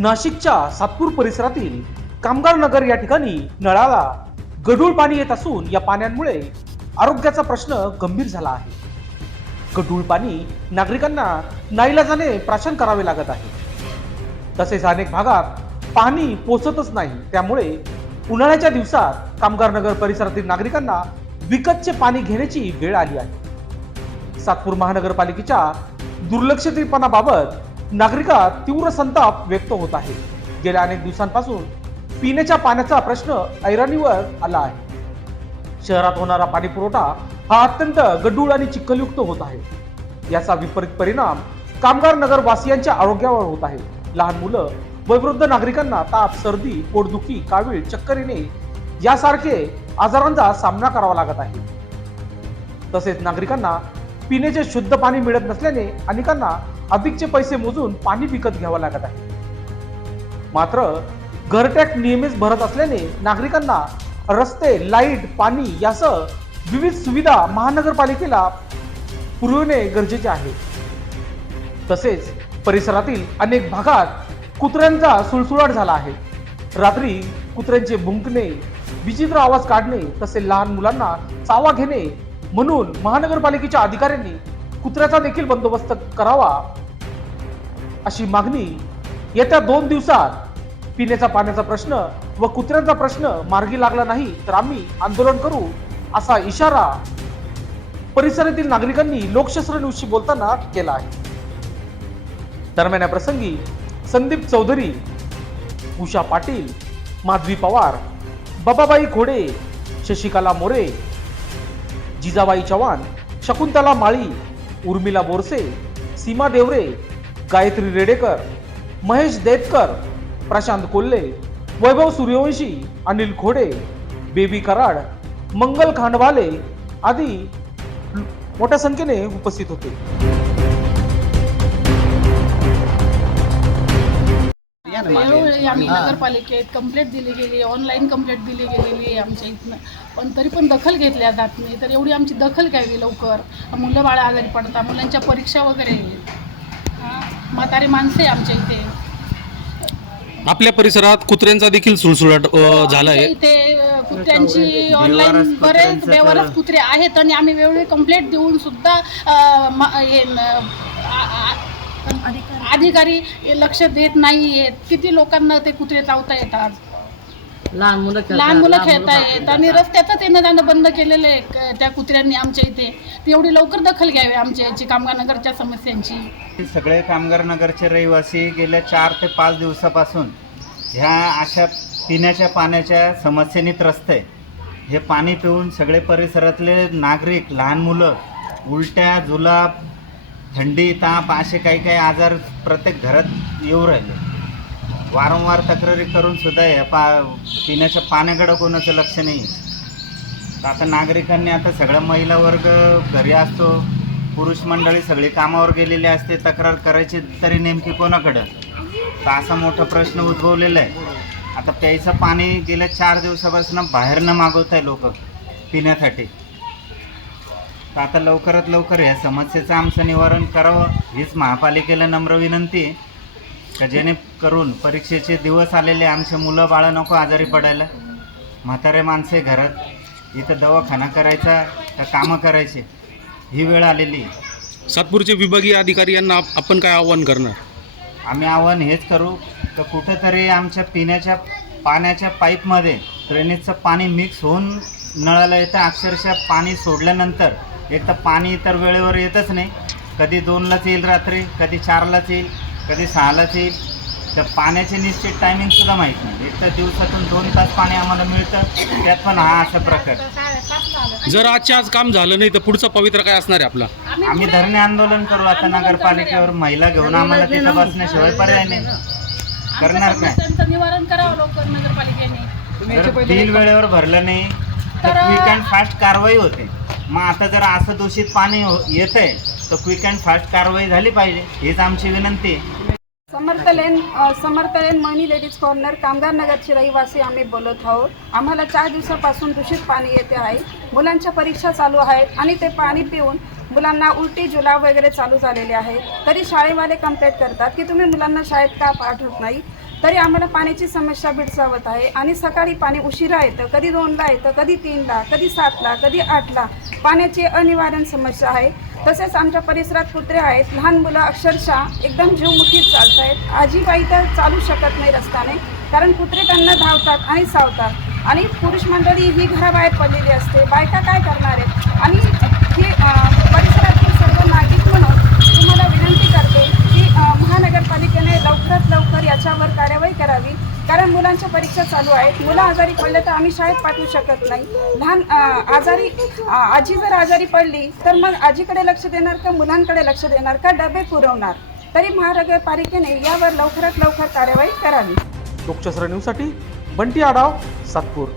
नाशिकच्या सातपूर परिसरातील कामगार नगर या ठिकाणी नळाला गढूळ पाणी येत असून या पाण्यामुळे आरोग्याचा प्रश्न गंभीर झाला आहे. गढूळ पाणी नागरिकांना नाईलाजाने प्राशन करावे लागत आहे. तसेच अनेक भागात पाणी पोचतच नाही. त्यामुळे उन्हाळ्याच्या दिवसात कामगार नगर परिसरातील नागरिकांना विकतचे पाणी घेण्याची वेळ आली आहे. सातपूर महानगरपालिकेच्या दुर्लक्षितपणाबाबत नागरिकात तीव्र संताप व्यक्त होत आहे. गेल्या अनेक दिवसांपासून पिण्याच्या पाण्याचा प्रश्न ऐराणीवर आला आहे. शहरात होणारा पाणी पुरवठा हा अत्यंत गडूळ आणि चिखलयुक्त होत आहे. याचा विपरीत परिणाम कामगार नगरवासियांच्या आरोग्यावर होत आहे. लहान मुलं वयोवृद्ध नागरिकांना ताप सर्दी पोटदुखी कावीळ चक्कर येणे यासारखे आजारांचा सामना करावा लागत आहे. तसेच नागरिकांना पिण्याचे शुद्ध पाणी मिळत नसल्याने अनेकांना अधिकचे पैसे मोजून पाणी विकत घ्यावं लागत आहे. मात्र घरटॅक्स नियमित भरत असल्याने नागरिकांना रस्ते लाइट पाणी यासह विविध सुविधा महानगरपालिकेला पुरवणे गरजेचे आहे. तसेच परिसरातील अनेक भागात कुत्र्यांचा सुळसुळाट झाला आहे. रात्री कुत्र्यांचे भुंकणे विचित्र आवाज काढणे तसे लहान मुलांना चावा घेणे म्हणून महानगरपालिकेच्या अधिकाऱ्यांनी कुत्र्याचा देखील बंदोबस्त करावा अशी मागणी येत्या दोन दिवसात पिण्याचा पाण्याचा प्रश्न व कुत्र्यांचा प्रश्न मार्गी लागला नाही तर आम्ही आंदोलन करू असा इशारा परिसरातील नागरिकांनी लोकशास्त्र न्यूजशी बोलताना केला आहे. दरम्यान या प्रसंगी संदीप चौधरी उषा पाटील माधवी पवार बाबाबाई खोडे शशिकला मोरे जिजाबाई चव्हाण शकुंतला माळी उर्मिला बोरसे सीमा देवरे गायत्री रेडेकर महेश देतकर प्रशांत कोल्हे वैभव सूर्यवंशी अनिल खोडे बेबी कराड मंगल खांडवाले आदी मोठ्या संख्येने उपस्थित होते. आम्ही. नगरपालिकेत कंप्लेंट दिली गेली ऑनलाईन कंप्लेंट दिली गेलेली आहे आमच्या इथनं. पण तरी पण दखल घेतल्या जात नाही. तर एवढी आमची दखल घ्यावी लवकर. मुलं बाळा आजारी पडतात मुलांच्या परीक्षा वगैरे. म्हातारे माणसे आमच्या इथे. आपल्या परिसरात कुत्र्यांचा देखील सुळसुळाट अ, झाला आहे इथे अ, कुत्र्यांची ऑनलाईन बरेच बेवारस तर- कुत्रे आहेत आणि आम्ही वेळोवेळी कंप्लेंट देऊन सुद्धा अ, म- हे न- आ- आ- अधिकारी लक्ष देत नाही आहेत किती लोकांना ते कुत्रे चावता येतात? लहान मुलं खेळतात, लहान मुलं खेळत आहेत आणि रस्त्यातच येणं जाणं बंद केलेलं आहे क- त्या कुत्र्यांनी आमच्या इथे. ती एवढी लवकर दखल घ्यावी आमच्या याची कामगार नगरच्या समस्यांची. हे सगळे कामगार नगरचे रहिवासी गेल्या चार ते पाच दिवसापासून ह्या अशा पिण्याच्या पाण्याच्या समस्येने त्रस्त आहे. हे पाणी पिऊन सगळे परिसरातले नागरिक लहान मुलं उलट्या जुलाब थंडी ताप असे काही काही आजार प्रत्येक घरात येऊ राहिले. वारंवार तक्रारी करून सुद्धा ह्या पा पिण्याच्या पाण्याकडं कोणाचं लक्ष नाही तर आता नागरिकांनी आता सगळा महिला वर्ग घरी असतो पुरुष मंडळी सगळी कामावर गेलेली असते तक्रार करायची तरी नेमकी कोणाकडं? तर असा मोठा प्रश्न उद्भवलेला आहे. आता प्यायचं पाणी गेल्या चार दिवसापासून बाहेरनं मागवत आहे लोक पिण्यासाठी. तर आता लवकरात लवकर या समस्येचं आमचं निवारण करावं हीच महापालिकेला नम्र विनंती आहे. का जेणेकरून परीक्षेचे दिवस आलेले आमचे मुलं बाळं नको आजारी पडायला. म्हातारे माणसे घरात इथं दवाखाना करायचा का कामं करायचे ही वेळ आलेली आहे. सातपूरचे विभागीय अधिकारी यांना आप- आपण काय आव्हान करणार? आम्ही आव्हान हेच करू तर कुठंतरी आमच्या पिण्याच्या पाण्याच्या पाईपमध्ये ड्रेनेजचं पाणी मिक्स होऊन नळाला येतं. अक्षरशः पाणी सोडल्यानंतर एक तर पाणी इतर वेळेवर येतच नाही. कधी दोनलाच येईल रात्री कधी चारलाच येईल. कधी सहालाच येईल तर पाण्याचे निश्चित टायमिंगसुद्धा माहीत नाही. एक तर दिवसातून दोन तास पाणी आम्हाला मिळतं त्यात पण हा असा प्रकार. जर आजच्या आज काम झालं नाही तर पुढचा पवित्र काय असणार आहे आपला? आम्ही धरणे आंदोलन करू आता नगरपालिकेवर महिला घेऊन आम्हाला तिथं बसण्याशिवाय पर्याय नाही. करणार काय? निवारण करावं लवकर नगरपालिकेने. जर बिल वेळेवर भरलं नाही तर तर- क्विक अँड फास्ट कारवाई होते. मग आता जर असं दूषित पाणी येत आहे तर क्विक अँड फास्ट कारवाई झाली पाहिजे. हीच आमची विनंती आहे. समर्थलेन समर्थलेन मनी लेडीज कॉर्नर कामगार नगरचे रहिवासी आम्ही बोलत आहोत. आम्हाला चार दिवसापासून दूषित पाणी येते आहे. मुलांच्या परीक्षा चालू आहेत आणि ते पाणी पिऊन मुलांना उलटी जुलाब वगैरे चालू झालेले आहेत तरी शाळेवाले कंप्लेंट करतात की तुम्ही मुलांना शाळेत का पाठवत नाही? तरी आम्हाला पाण्याची समस्या भेडसावत आहे आणि सकाळी पाणी उशिरा येतं कधी दोनला येतं कधी तीनला कधी सातला कधी आठला. पाण्याची अनिवार्य समस्या आहे. तसेच आमच्या परिसरात कुत्रे आहेत लहान मुलं अक्षरशः एकदम जीवमुखीत चालत आहेत आजीबाई तर चालू शकत नाही रस्त्याने कारण कुत्रे त्यांना धावतात आणि सावतात. आणि पुरुष मंडळी ही घराबाहेर पडलेली असते. बायका काय करणार आहेत? आणि हे अं, परिसरातील सर्व नागरिक म्हणून तुम्हाला विनंती करते की अं, महानगरपालिकेने लवकरात लवकर याच्यावर कार्यवाही करावी कारण मुलांच्या परीक्षा चालू आहेत. मुलं आजारी पडले तर आम्ही शाळेत पाठवू शकत नाही. लहान आजारी आजी जर आजारी पडली तर मग आजीकडे लक्ष देणार का मुलांकडे लक्ष देणार का डबे पुरवणार? तरी महानगरपालिकेने यावर लवकरात लवकर कार्यवाही करावी. लोकशास्त्र न्यूजसाठी बंटी आडाव सातपूर.